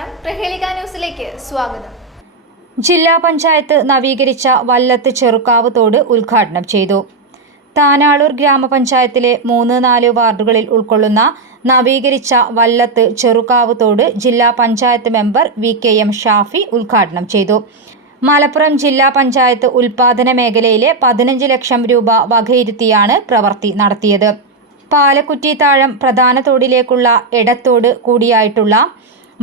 നമസ്കാരം ന്യൂസിലേക്ക് സ്വാഗതം. ജില്ലാ പഞ്ചായത്ത് നവീകരിച്ച വല്ലത്ത് ചെറുക്കാവ് തോട് ഉദ്ഘാടനം ചെയ്തു. താനാളൂർ ഗ്രാമപഞ്ചായത്തിലെ മൂന്ന് നാല് വാർഡുകളിൽ ഉൾക്കൊള്ളുന്ന നവീകരിച്ച വല്ലത്ത് ചെറുക്കാവ് തോട് ജില്ലാ panchayat member V K M Shafi ഉദ്ഘാടനം ചെയ്തു. മലപ്പുറം ജില്ലാ പഞ്ചായത്ത് ഉൽപാദന മേഖലയിലെ പതിനഞ്ച് ലക്ഷം രൂപ വകയിരുത്തിയാണ് പ്രവൃത്തി നടത്തിയത്. പാലക്കുറ്റി താഴം പ്രധാന തോടിലേക്കുള്ള എടത്തോട് കൂടിയായിട്ടുള്ള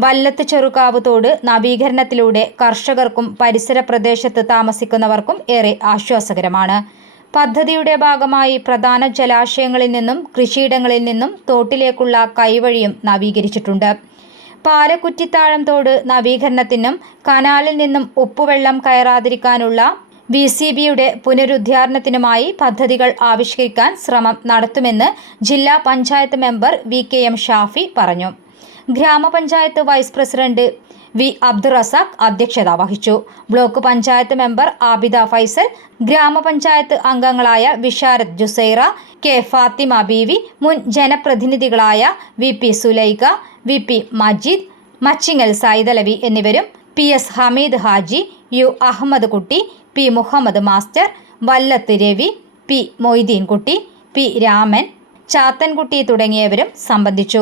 വല്ലത്ത് ചെറുകാവ് തോട് നവീകരണത്തിലൂടെ കർഷകർക്കും പരിസര പ്രദേശത്ത് താമസിക്കുന്നവർക്കും ഏറെ ആശ്വാസകരമാണ്. പദ്ധതിയുടെ ഭാഗമായി പ്രധാന ജലാശയങ്ങളിൽ നിന്നും കൃഷിയിടങ്ങളിൽ നിന്നും തോട്ടിലേക്കുള്ള കൈവഴിയും നവീകരിച്ചിട്ടുണ്ട്. പാലക്കുറ്റിത്താഴം തോട് നവീകരണത്തിനും കനാലിൽ നിന്നും ഉപ്പുവെള്ളം കയറാതിരിക്കാനുള്ള വി സി ബിയുടെ പുനരുദ്ധാരണത്തിനുമായി പദ്ധതികൾ ആവിഷ്കരിക്കാൻ ശ്രമം നടത്തുമെന്ന് ജില്ലാ panchayat member V K M Shafi പറഞ്ഞു. ഗ്രാമപഞ്ചായത്ത് vice president V Abdul Razak അധ്യക്ഷത വഹിച്ചു. ബ്ലോക്ക് പഞ്ചായത്ത് മെമ്പർ ആബിദ ഫൈസൽ ഗ്രാമപഞ്ചായത്ത് അംഗങ്ങളായ വിഷാരത് ജുസൈറ കെ ഫാത്തിമ ബീവി മുൻ ജനപ്രതിനിധികളായ V P Sulaikha V P Majeed Machingal Saithalavi എന്നിവരും P S Hameed Haji U Ahmed Kutty P Muhammad master Vallath Ravi P Moideenkutty P Raman Chathankutty തുടങ്ങിയവരും സംബന്ധിച്ചു.